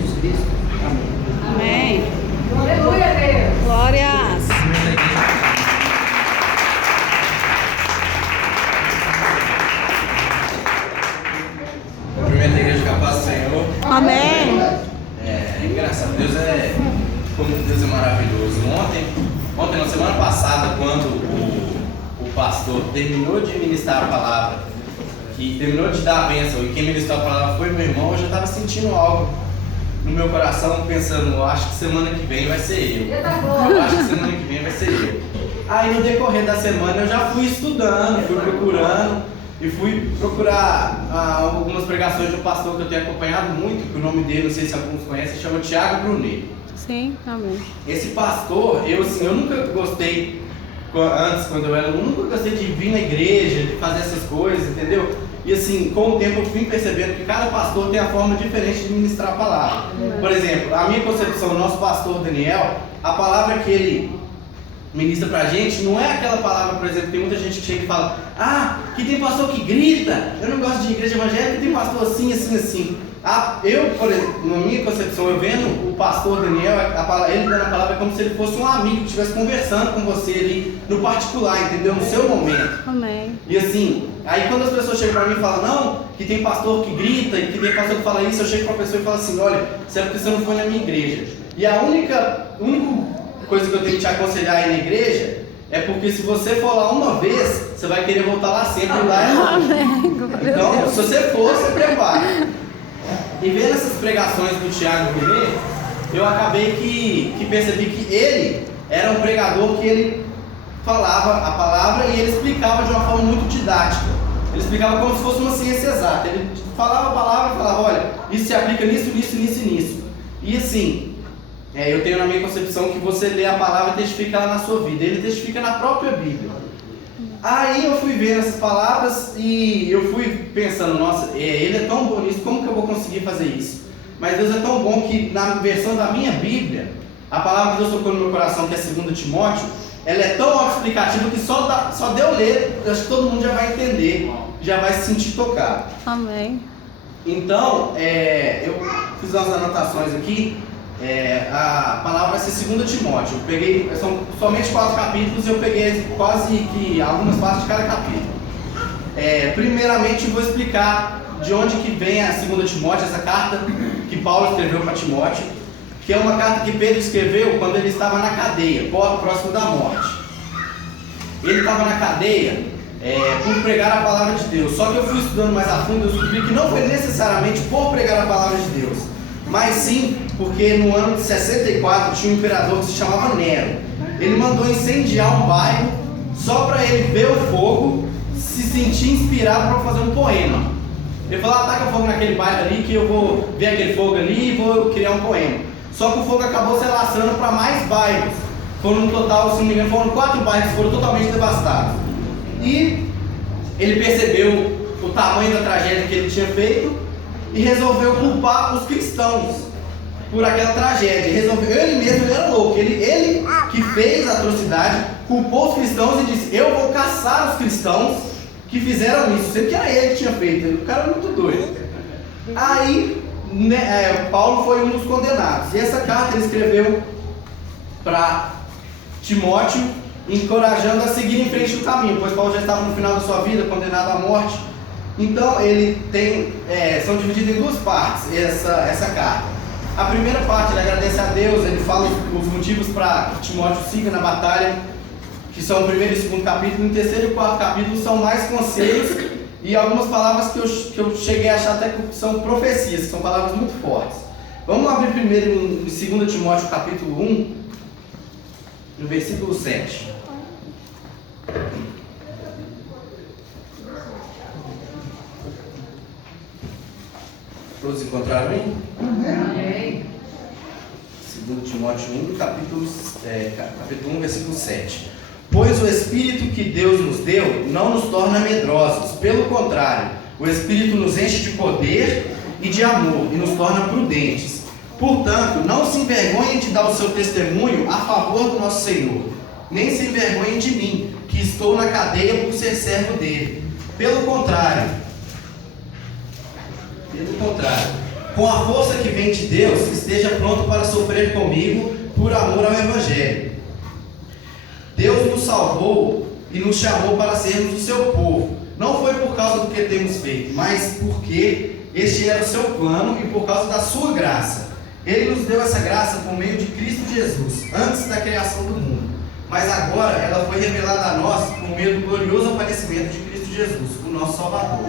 Jesus Cristo. Amém. Amém. Aleluia, Deus. Glórias. Cumprimento a igreja com a paz do Senhor. Amém. É engraçado, como Deus é maravilhoso. Ontem, na semana passada, quando o pastor terminou de ministrar a palavra, que terminou de dar a bênção, e quem ministrou a palavra foi meu irmão, eu já estava sentindo algo no meu coração, pensando, eu acho que semana que vem vai ser eu. Eu acho que semana que vem vai ser eu. Aí no decorrer da semana eu já fui estudando, fui procurando e fui procurar algumas pregações de um pastor que eu tenho acompanhado muito, que o nome dele, não sei se alguns conhecem, chama Thiago Brunet. Sim, amém. Esse pastor, eu nunca gostei, antes quando eu era aluno, nunca gostei de vir na igreja, de fazer essas coisas, entendeu? E assim, com o tempo eu vim percebendo que cada pastor tem a forma diferente de ministrar a palavra. Por exemplo, a minha concepção, o nosso pastor Daniel, a palavra que ele ministra pra gente não é aquela palavra, por exemplo, tem muita gente que chega e fala: que tem pastor que grita, eu não gosto de igreja evangélica, tem pastor assim, assim, assim. Eu, por exemplo, na minha concepção, eu vendo o pastor Daniel, ele dando a palavra é como se ele fosse um amigo que estivesse conversando com você ali no particular, entendeu? No seu momento. Amém. E assim, aí quando as pessoas chegam pra mim e falam, não, que tem pastor que grita e que tem pastor que fala isso, eu chego pra pessoa e falo assim, olha, isso é porque você não foi na minha igreja. E a única coisa que eu tenho que te aconselhar aí na igreja é porque se você for lá uma vez, você vai querer voltar lá sempre e lá é longe. Então, se você for, você prepara. E vendo essas pregações do Thiago Brunet, eu acabei que percebi que ele era um pregador que ele falava a palavra e ele explicava de uma forma muito didática. Ele explicava como se fosse uma ciência exata. Ele falava a palavra e falava, olha, isso se aplica nisso, nisso, nisso e nisso. E assim, eu tenho na minha concepção que você lê a palavra e testifica ela na sua vida. Ele testifica na própria Bíblia. Aí eu fui vendo essas palavras e eu fui pensando, nossa, ele é tão bom nisso, como que eu vou conseguir fazer isso? Mas Deus é tão bom que na versão da minha Bíblia, a palavra que Deus tocou no meu coração, que é 2 Timóteo, ela é tão autoexplicativa que só de eu ler, acho que todo mundo já vai entender, já vai se sentir tocado. Amém. Então, eu fiz umas anotações aqui. A palavra vai ser 2 Timóteo. Eu peguei, são somente 4 capítulos e eu peguei quase que algumas partes de cada capítulo. Primeiramente eu vou explicar de onde que vem a 2 Timóteo, essa carta que Paulo escreveu para Timóteo, que é uma carta que Pedro escreveu quando ele estava na cadeia, próximo da morte. Ele estava na cadeia por pregar a palavra de Deus. Só que eu fui estudando mais a fundo e eu descobri que não foi necessariamente por pregar a palavra de Deus, mas sim porque no ano de 64 tinha um imperador que se chamava Nero. Ele mandou incendiar um bairro só para ele ver o fogo, se sentir inspirado para fazer um poema. Ele falou, taca fogo naquele bairro ali que eu vou ver aquele fogo ali e vou criar um poema. Só que o fogo acabou se alastrando para mais bairros. Foram no total, se não me engano, foram 4 bairros que foram totalmente devastados. E ele percebeu o tamanho da tragédia que ele tinha feito e resolveu culpar os cristãos por aquela tragédia. Ele mesmo, ele era louco, ele que fez a atrocidade, culpou os cristãos e disse, eu vou caçar os cristãos que fizeram isso, sendo que era ele que tinha feito. O cara era muito doido. Aí Paulo foi um dos condenados, e essa carta ele escreveu para Timóteo, encorajando a seguir em frente do caminho, pois Paulo já estava no final da sua vida, condenado à morte. Então ele tem, são divididos em 2 partes essa carta. A primeira parte ele agradece a Deus, ele fala os motivos para que Timóteo siga na batalha, que são o 1º e 2º capítulo. No 3º e 4º capítulo são mais conselhos e algumas palavras que eu cheguei a achar até que são profecias, que são palavras muito fortes. Vamos abrir primeiro em 2 Timóteo capítulo 1, no versículo 7. Todos encontraram aí? Amém. 2 Timóteo 1, capítulo 1, versículo 7. Pois o Espírito que Deus nos deu não nos torna medrosos, pelo contrário, o Espírito nos enche de poder e de amor e nos torna prudentes. Portanto, não se envergonhem de dar o seu testemunho a favor do nosso Senhor, nem se envergonhem de mim, que estou na cadeia por ser servo dele. Pelo contrário, com a força que vem de Deus, esteja pronto para sofrer comigo por amor ao Evangelho. Deus nos salvou e nos chamou para sermos o seu povo. Não foi por causa do que temos feito, mas porque este era o seu plano e por causa da sua graça. Ele nos deu essa graça por meio de Cristo Jesus, antes da criação do mundo. Mas agora ela foi revelada a nós por meio do glorioso aparecimento de Cristo Jesus, o nosso Salvador.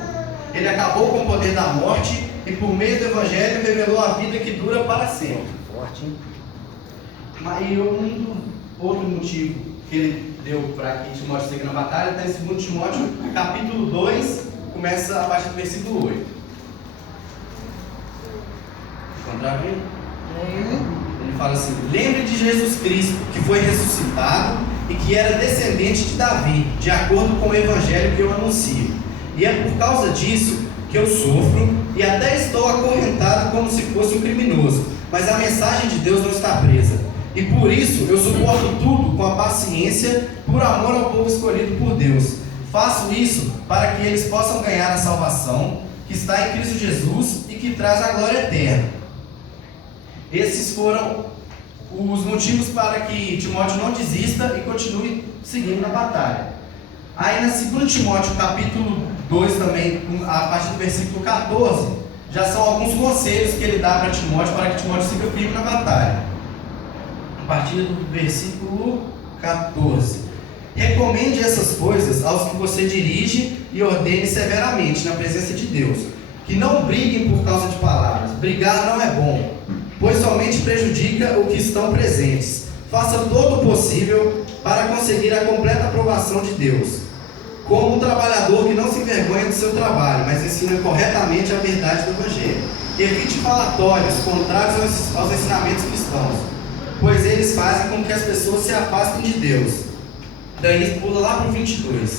Ele acabou com o poder da morte e por meio do Evangelho revelou a vida que dura para sempre. Forte, hein? Mas outro motivo que ele deu para que Timóteo seguir na batalha está em 2 Timóteo, capítulo 2, começa a partir do versículo 8. Encontraram aí? Ele fala assim: lembre de Jesus Cristo, que foi ressuscitado e que era descendente de Davi, de acordo com o Evangelho que eu anuncio. E é por causa disso que eu sofro e até estou acorrentado como se fosse um criminoso, mas a mensagem de Deus não está presa. E por isso eu suporto tudo com a paciência, por amor ao povo escolhido por Deus. Faço isso para que eles possam ganhar a salvação que está em Cristo Jesus e que traz a glória eterna. Esses foram os motivos para que Timóteo não desista e continue seguindo na batalha. Aí na 2 Timóteo capítulo 2 também, a partir do versículo 14, já são alguns conselhos que ele dá para Timóteo, para que Timóteo siga firme na batalha. A partir do versículo 14: recomende essas coisas aos que você dirige e ordene severamente na presença de Deus, que não briguem por causa de palavras. Brigar não é bom, pois somente prejudica os que estão presentes. Faça todo o possível para conseguir a completa aprovação de Deus, como um trabalhador que não se envergonha do seu trabalho, mas ensina corretamente a verdade do Evangelho. Evite falatórios contrários aos ensinamentos cristãos, pois eles fazem com que as pessoas se afastem de Deus. Daí pula lá para o 22,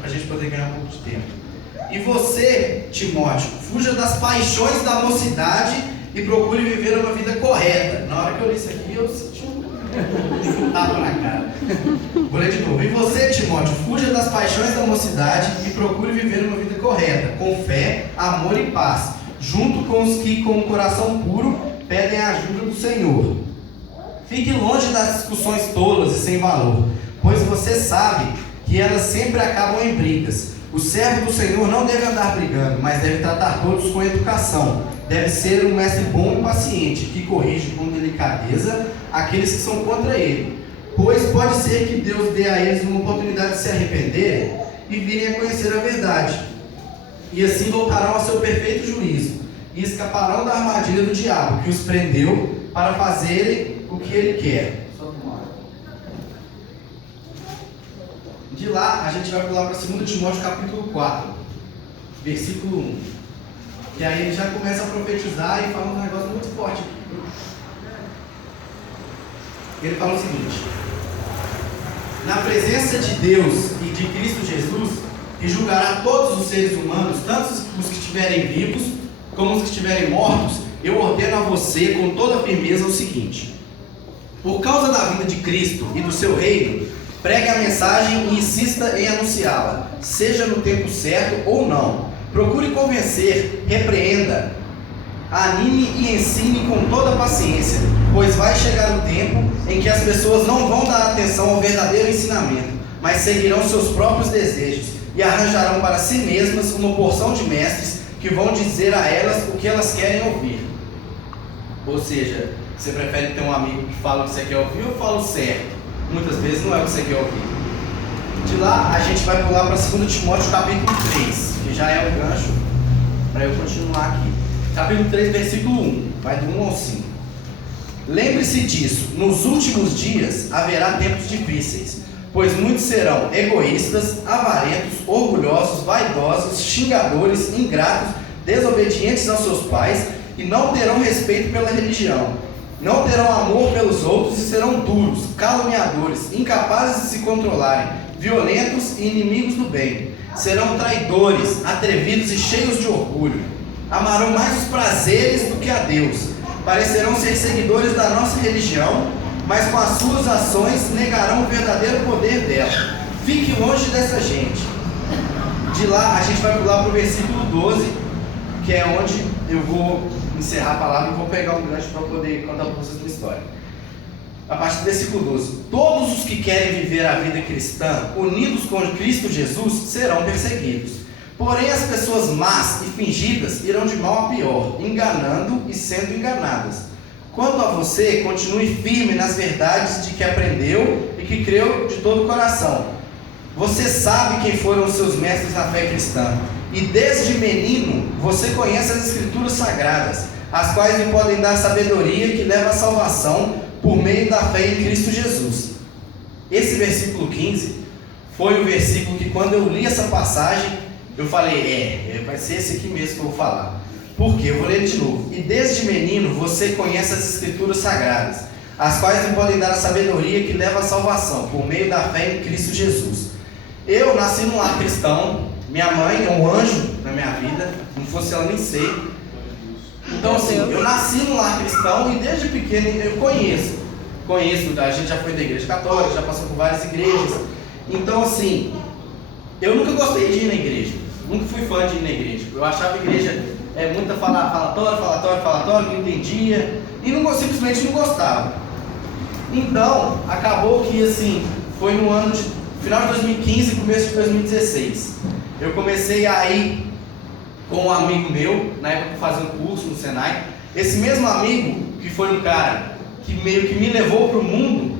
para a gente poder ganhar um pouco de tempo. E você, Timóteo, fuja das paixões da mocidade e procure viver uma vida correta. Na hora que eu li isso aqui, eu senti um tapa na cara. Vou ler de novo. E você, Timóteo, fuja das paixões da mocidade e procure viver uma vida correta, com fé, amor e paz, junto com os que, com o coração puro, pedem a ajuda do Senhor. Fique longe das discussões tolas e sem valor, pois você sabe que elas sempre acabam em brigas. O servo do Senhor não deve andar brigando, mas deve tratar todos com educação. Deve ser um mestre bom e paciente, que corrige com delicadeza aqueles que são contra ele. Pois pode ser que Deus dê a eles uma oportunidade de se arrependerem e virem a conhecer a verdade. E assim voltarão ao seu perfeito juízo e escaparão da armadilha do diabo, que os prendeu para fazerem o que ele quer. De lá, a gente vai pular para 2 Timóteo capítulo 4, versículo 1. E aí ele já começa a profetizar e fala um negócio muito forte aqui. Ele fala o seguinte: na presença de Deus e de Cristo Jesus, que julgará todos os seres humanos, tanto os que estiverem vivos como os que estiverem mortos, eu ordeno a você com toda firmeza o seguinte: por causa da vinda de Cristo e do seu reino, pregue a mensagem e insista em anunciá-la, seja no tempo certo ou não. Procure convencer, repreenda, anime e ensine com toda paciência, pois vai chegar o tempo em que as pessoas não vão dar atenção ao verdadeiro ensinamento, mas seguirão seus próprios desejos e arranjarão para si mesmas uma porção de mestres que vão dizer a elas o que elas querem ouvir. Ou seja, você prefere ter um amigo que fala o que você quer ouvir ou fala o certo? Muitas vezes não é o que você quer ouvir. De lá, a gente vai pular para 2 Timóteo capítulo 3, que já é o gancho para eu continuar aqui. Capítulo 3, versículo 1, vai do 1 ao 5. Lembre-se disso, nos últimos dias haverá tempos difíceis, pois muitos serão egoístas, avarentos, orgulhosos, vaidosos, xingadores, ingratos, desobedientes aos seus pais e não terão respeito pela religião. Não terão amor pelos outros e serão duros, caluniadores, incapazes de se controlarem, violentos e inimigos do bem. Serão traidores, atrevidos e cheios de orgulho. Amarão mais os prazeres do que a Deus. Parecerão ser seguidores da nossa religião, mas com as suas ações negarão o verdadeiro poder dela. Fique longe dessa gente. De lá a gente vai pular para o versículo 12, que é onde eu vou encerrar a palavra e vou pegar um gancho para poder contar para vocês uma história. A partir do versículo 12: todos os que querem viver a vida cristã unidos com Cristo Jesus serão perseguidos. Porém, as pessoas más e fingidas irão de mal a pior, enganando e sendo enganadas. Quanto a você, continue firme nas verdades de que aprendeu e que creu de todo o coração. Você sabe quem foram os seus mestres na fé cristã, e desde menino você conhece as Escrituras Sagradas, as quais lhe podem dar sabedoria que leva à salvação por meio da fé em Cristo Jesus. Esse versículo 15 foi o versículo que, quando eu li essa passagem, eu falei, vai ser esse aqui mesmo que eu vou falar. Por quê? Eu vou ler de novo. E desde menino você conhece as Escrituras Sagradas, as quais lhe podem dar a sabedoria que leva à salvação, por meio da fé em Cristo Jesus. Eu nasci num lar cristão, minha mãe é um anjo na minha vida, não fosse ela nem sei. Então assim, eu nasci num lar cristão e desde pequeno eu conheço, a gente já foi da igreja católica, já passou por várias igrejas. Então assim, eu nunca gostei de ir na igreja, nunca fui fã de ir na igreja. Eu achava a igreja muita falatório, não entendia e simplesmente não gostava. Então, acabou que assim, foi no ano de final de 2015 e começo de 2016. Eu comecei a ir com um amigo meu, na época eu fazia um curso no Senai. Esse mesmo amigo, que foi um cara que meio que me levou para o mundo,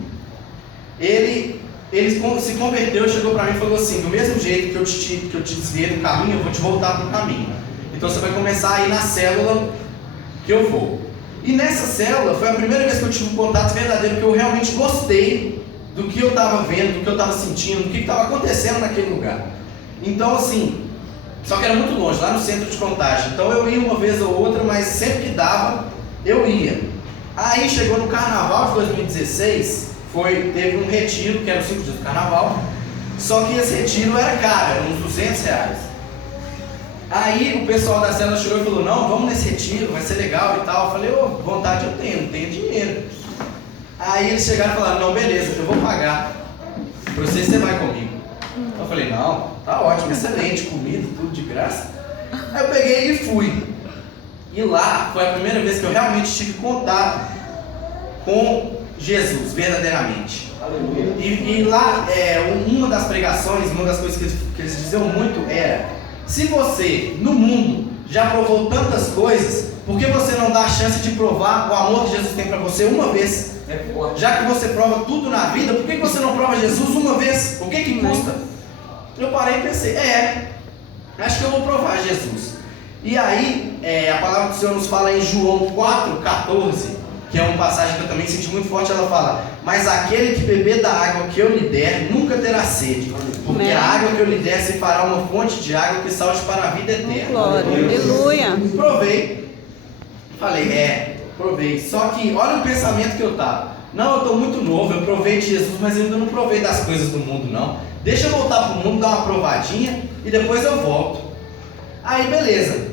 ele se converteu, chegou para mim e falou assim: do mesmo jeito que eu te desviei do caminho, eu vou te voltar para o caminho. Então você vai começar a ir na célula que eu vou. E nessa célula foi a primeira vez que eu tive um contato verdadeiro, que eu realmente gostei do que eu estava vendo, do que eu estava sentindo, do que estava acontecendo naquele lugar. Então assim, só que era muito longe, lá no centro de Contagem. Então eu ia uma vez ou outra, mas sempre que dava, eu ia. Aí chegou no carnaval de 2016, teve um retiro, que era os 5 dias do carnaval. Só que esse retiro era caro, era uns R$200. Aí o pessoal da célula chegou e falou: não, vamos nesse retiro, vai ser legal e tal. Eu falei: vontade eu tenho, não tenho dinheiro. Aí eles chegaram e falaram: não, beleza, eu vou pagar pra você vai comigo. Eu falei: não, tá ótimo, excelente, comida, tudo de graça. Aí eu peguei e fui. E lá foi a primeira vez que eu realmente tive contato com Jesus, verdadeiramente. E lá, uma das pregações, uma das coisas que eles diziam muito era: se você, no mundo, já provou tantas coisas, por que você não dá a chance de provar o amor que Jesus tem para você uma vez? Já que você prova tudo na vida, por que você não prova Jesus uma vez? O que custa? Eu parei e pensei: acho que eu vou provar Jesus. E aí, a palavra do Senhor nos fala em João 4,14, que é uma passagem que eu também senti muito forte. Ela fala: mas aquele que beber da água que eu lhe der nunca terá sede, porque a água que eu lhe der se fará uma fonte de água que salte para a vida eterna. Glória, aleluia. Provei, falei, provei. Só que olha o pensamento que eu estava: não, eu estou muito novo, eu provei de Jesus, mas eu ainda não provei das coisas do mundo não. Deixa eu voltar para o mundo, dar uma provadinha e depois eu volto. Aí beleza.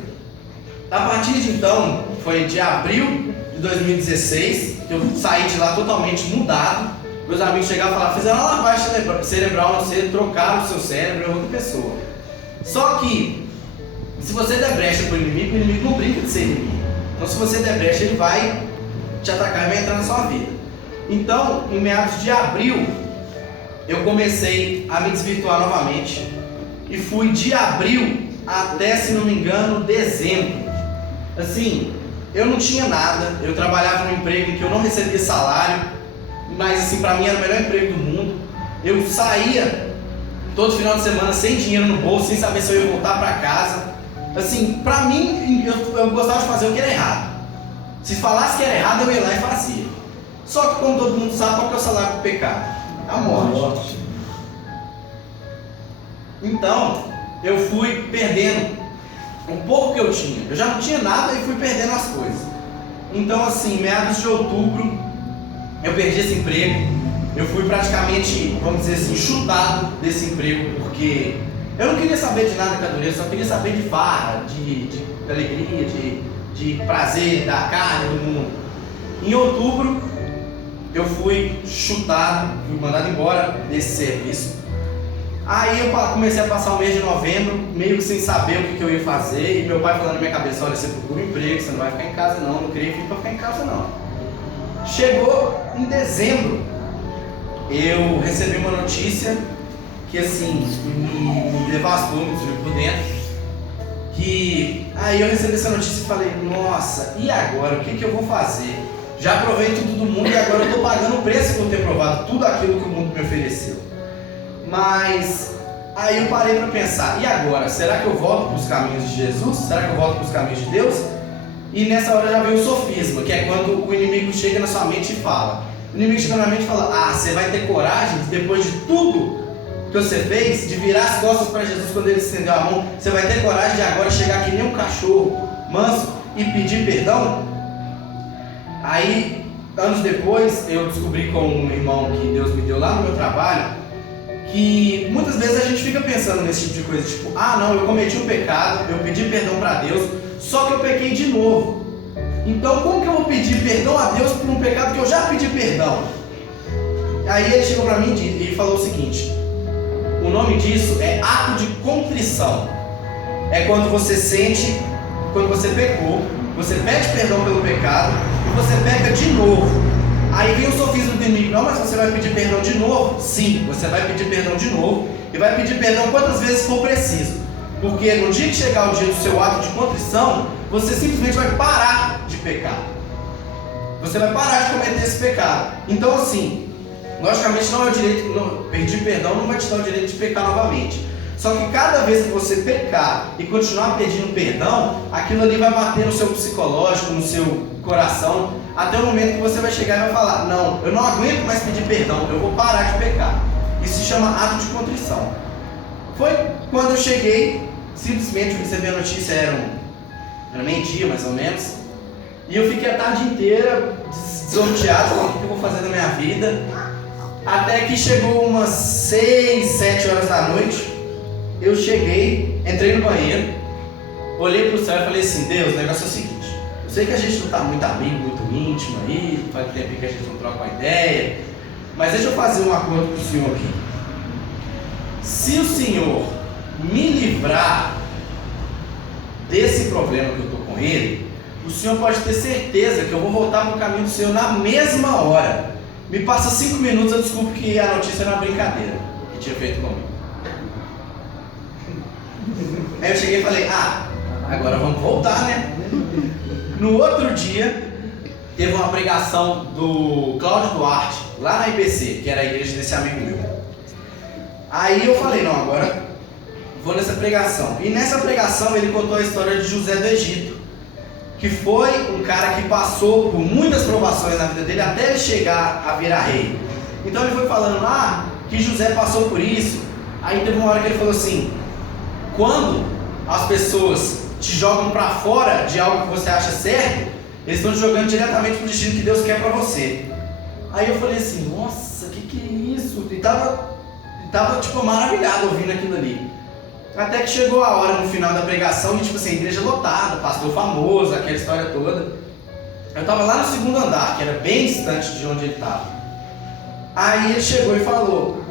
A partir de então, foi de abril de 2016, que eu saí de lá totalmente mudado. Meus amigos chegaram e falaram: fizeram uma lavagem cerebral, você trocaram o seu cérebro, é outra pessoa. Só que, se você der brecha para o inimigo não brinca de ser inimigo. Então se você der brecha, ele vai te atacar e vai entrar na sua vida. Então, em meados de abril, eu comecei a me desvirtuar novamente. E fui de abril até, se não me engano, dezembro. Assim, eu não tinha nada, eu trabalhava num emprego em que eu não recebia salário, mas assim, pra mim era o melhor emprego do mundo. Eu saía todo final de semana sem dinheiro no bolso, sem saber se eu ia voltar pra casa. Assim, pra mim, eu gostava de fazer o que era errado. Se falasse que era errado, eu ia lá e fazia. Só que, como todo mundo sabe, qual que é o salário do pecado? A morte. Então, eu fui perdendo o pouco que eu tinha. Eu já não tinha nada e fui perdendo as coisas. Então assim, meados de outubro, eu perdi esse emprego. Eu fui praticamente, vamos dizer assim, chutado desse emprego, porque eu não queria saber de nada com a dureza, só queria saber de farra, de alegria, de prazer, da carne, do mundo. Em outubro, eu fui chutado, fui mandado embora desse serviço. Aí eu comecei a passar o mês de novembro, meio que sem saber o que eu ia fazer, e meu pai falando na minha cabeça, olha, você procura um emprego, você não vai ficar em casa não queria vir para ficar em casa não. Chegou em dezembro, eu recebi uma notícia que assim, me devastou, me destruiu por dentro. Que aí eu recebi essa notícia e falei, nossa, e agora? O que eu vou fazer? Já provei tudo do mundo e agora eu estou pagando o preço por ter provado tudo aquilo que o mundo me ofereceu. Mas aí eu parei para pensar, e agora? Será que eu volto para os caminhos de Jesus? Será que eu volto para os caminhos de Deus? E nessa hora já veio o sofisma, que é quando o inimigo chega na sua mente e fala. O inimigo chega na mente e fala, você vai ter coragem, depois de tudo que você fez, de virar as costas para Jesus quando ele estendeu a mão, você vai ter coragem de agora chegar que nem um cachorro manso e pedir perdão? Aí, anos depois, eu descobri com um irmão que Deus me deu lá no meu trabalho, que muitas vezes a gente fica pensando nesse tipo de coisa, tipo, não, eu cometi um pecado, eu pedi perdão para Deus, só que eu pequei de novo. Então como que eu vou pedir perdão a Deus por um pecado que eu já pedi perdão? Aí ele chegou para mim e falou o seguinte, o nome disso é ato de contrição. É quando você sente, quando você pecou, você pede perdão pelo pecado e você peca de novo. Aí vem o sofisma do inimigo, não, mas você vai pedir perdão de novo? Sim, você vai pedir perdão de novo e vai pedir perdão quantas vezes for preciso. Porque no dia que chegar o dia do seu ato de contrição, você simplesmente vai parar de pecar. Você vai parar de cometer esse pecado. Então assim, logicamente não é o direito, pedir perdão não vai te dar o direito de pecar novamente. Só que cada vez que você pecar e continuar pedindo perdão, aquilo ali vai bater no seu psicológico, no seu coração, até o momento que você vai chegar e vai falar, não, eu não aguento mais pedir perdão, eu vou parar de pecar. Isso se chama ato de contrição. Foi quando eu cheguei, simplesmente eu recebi a notícia, era meio-dia mais ou menos, e eu fiquei a tarde inteira desnorteado, falando o que eu vou fazer da minha vida, até que chegou umas 6, 7 horas da noite, eu cheguei, entrei no banheiro, olhei para o céu e falei assim, Deus, o negócio é o seguinte, eu sei que a gente não está muito amigo, muito íntimo aí, faz tempo que a gente não troca uma ideia, mas deixa eu fazer um acordo com o Senhor aqui. Se o Senhor me livrar desse problema que eu estou com ele, o Senhor pode ter certeza que eu vou voltar para o caminho do Senhor na mesma hora. Me passa 5 minutos, eu desculpo que a notícia era uma brincadeira que tinha feito comigo. Aí eu cheguei e falei, agora vamos voltar, né? No outro dia, teve uma pregação do Cláudio Duarte, lá na IPC, que era a igreja desse amigo meu. Aí eu falei, não, agora vou nessa pregação. E nessa pregação ele contou a história de José do Egito, que foi um cara que passou por muitas provações na vida dele até ele chegar a virar rei. Então ele foi falando, que José passou por isso. Aí teve uma hora que ele falou assim, quando as pessoas te jogam para fora de algo que você acha certo, eles estão te jogando diretamente para o destino que Deus quer para você. Aí eu falei assim, nossa, que é isso? E tava tipo maravilhado ouvindo aquilo ali. Até que chegou a hora no final da pregação, e tipo assim, igreja lotada, pastor famoso, aquela história toda. Eu tava lá no segundo andar, que era bem distante de onde ele tava. Aí ele chegou e falou,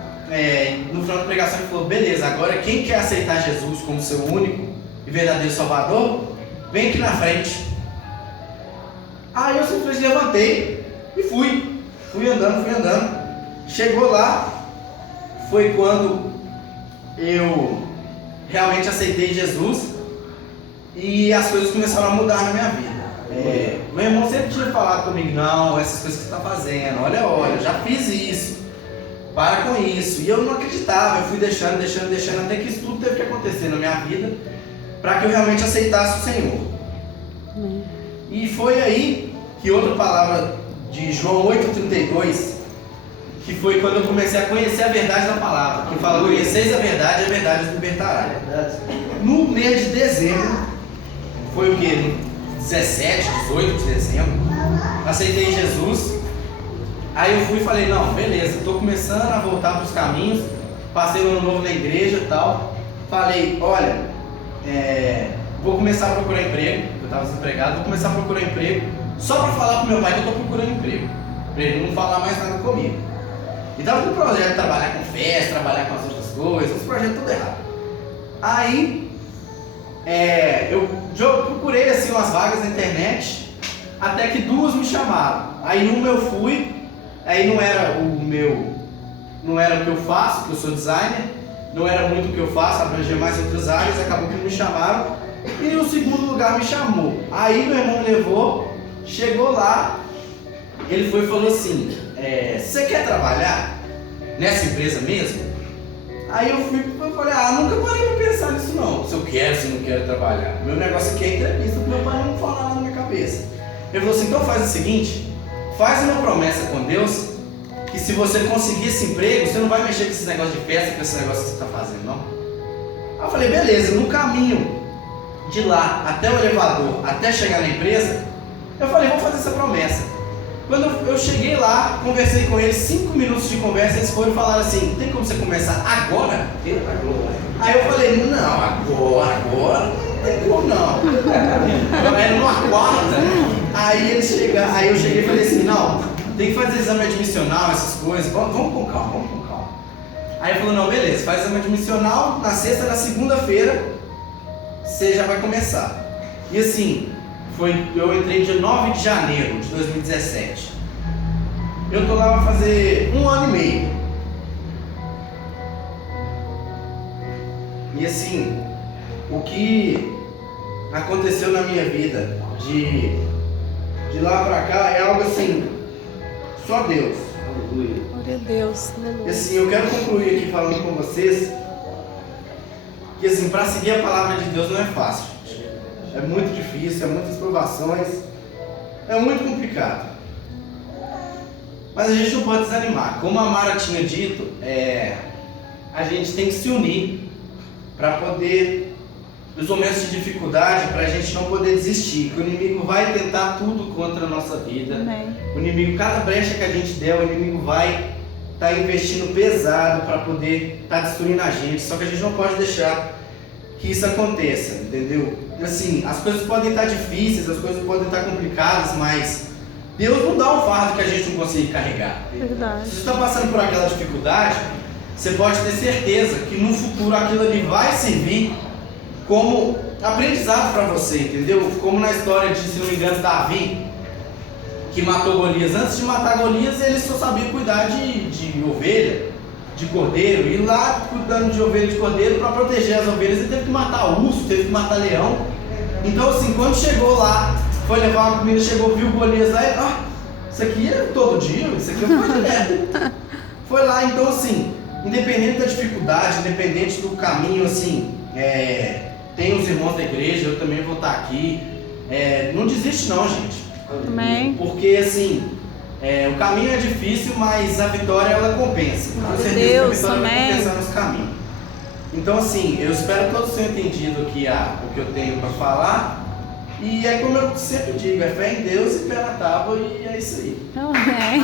no final da pregação ele falou, beleza, agora quem quer aceitar Jesus como seu único e verdadeiro Salvador, vem aqui na frente. Aí eu simplesmente levantei e fui andando. Chegou lá, foi quando eu realmente aceitei Jesus e as coisas começaram a mudar na minha vida. Meu irmão sempre tinha falado comigo, não, essas coisas que você está fazendo, olha, eu já fiz isso, para com isso. E eu não acreditava, eu fui deixando, até que isso tudo teve que acontecer na minha vida para que eu realmente aceitasse o Senhor. E foi aí que outra palavra de João 8,32, que foi quando eu comecei a conhecer a verdade da palavra, que fala, conheceis a verdade os libertará. No mês de dezembro, foi o que? 17, 18 de dezembro, aceitei Jesus. Aí eu fui e falei, não, beleza, estou começando a voltar para os caminhos, passei o ano novo na igreja e tal. Falei, olha, vou começar a procurar emprego, eu estava desempregado, vou começar a procurar emprego, só para falar para o meu pai que eu estou procurando emprego, para ele não falar mais nada comigo. E tava no projeto de trabalhar com festa, trabalhar com as outras coisas, uns projetos tudo errado. Aí, eu procurei assim umas vagas na internet, até que duas me chamaram. Aí uma eu fui, aí não era o que eu faço, porque eu sou designer, não era muito o que eu faço, abrangia mais outras áreas, acabou que me chamaram. E o segundo lugar me chamou. Aí meu irmão me levou, chegou lá, ele foi e falou assim, você quer trabalhar nessa empresa mesmo? Aí eu falei, nunca parei pra pensar nisso não, se eu quero, se eu não quero trabalhar. Meu negócio aqui é entrevista, meu pai não fala nada na minha cabeça. Ele falou assim, então faz o seguinte, faz uma promessa com Deus, que se você conseguir esse emprego, você não vai mexer com esse negócio de festa, com esse negócio que você está fazendo, não. Aí eu falei, beleza, no caminho de lá até o elevador, até chegar na empresa, eu falei, vou fazer essa promessa. Quando eu cheguei lá, conversei com eles, 5 minutos de conversa, eles foram e falaram assim, tem como você começar agora? Aí eu falei, não, agora não tem como não. Eu era numa quarta. Aí eu cheguei e falei assim, não, tem que fazer exame admissional, essas coisas, vamos com calma. Aí ele falou, não, beleza, faz exame admissional, na sexta, na segunda-feira, você já vai começar. E assim, eu entrei dia 9 de janeiro de 2017. Eu tô lá pra fazer 1 ano e meio. E assim, o que aconteceu na minha vida de lá pra cá é algo assim, só Deus. Glória a Deus. E assim, eu quero concluir aqui falando com vocês que assim, para seguir a palavra de Deus não é fácil. É muito difícil, é muitas provações, é muito complicado. Mas a gente não pode desanimar. Como a Mara tinha dito, a gente tem que se unir para poder, nos momentos de dificuldade, para a gente não poder desistir. Que o inimigo vai tentar tudo contra a nossa vida. Amém. O inimigo, cada brecha que a gente der, o inimigo vai estar investindo pesado para poder estar destruindo a gente. Só que a gente não pode deixar que isso aconteça, entendeu? Assim, as coisas podem estar difíceis, as coisas podem estar complicadas, mas Deus não dá um fardo que a gente não consegue carregar. Verdade. Se você está passando por aquela dificuldade, você pode ter certeza que no futuro aquilo ali vai servir como aprendizado para você, entendeu? Como na história de, se não me engano, Davi, que matou Golias. Antes de matar Golias, ele só sabia cuidar de ovelha, de cordeiro, e lá cuidando de ovelha e de cordeiro para proteger as ovelhas, ele teve que matar urso, teve que matar leão. Então assim, quando chegou lá, foi levar uma comida, chegou, viu Golias lá, e, isso aqui é todo dia, isso aqui é direto. Foi lá, então assim, independente da dificuldade, independente do caminho, assim, tem os irmãos da igreja, eu também vou estar aqui, não desiste não, gente. Amém. Porque assim, o caminho é difícil, mas a vitória ela compensa. Com certeza Deus, a vitória amém. vai compensar nos caminhos. Então assim, eu espero que todos tenham entendido aqui o que eu tenho para falar. E é como eu sempre digo, é fé em Deus e pé na tábua, e é isso aí. Amém.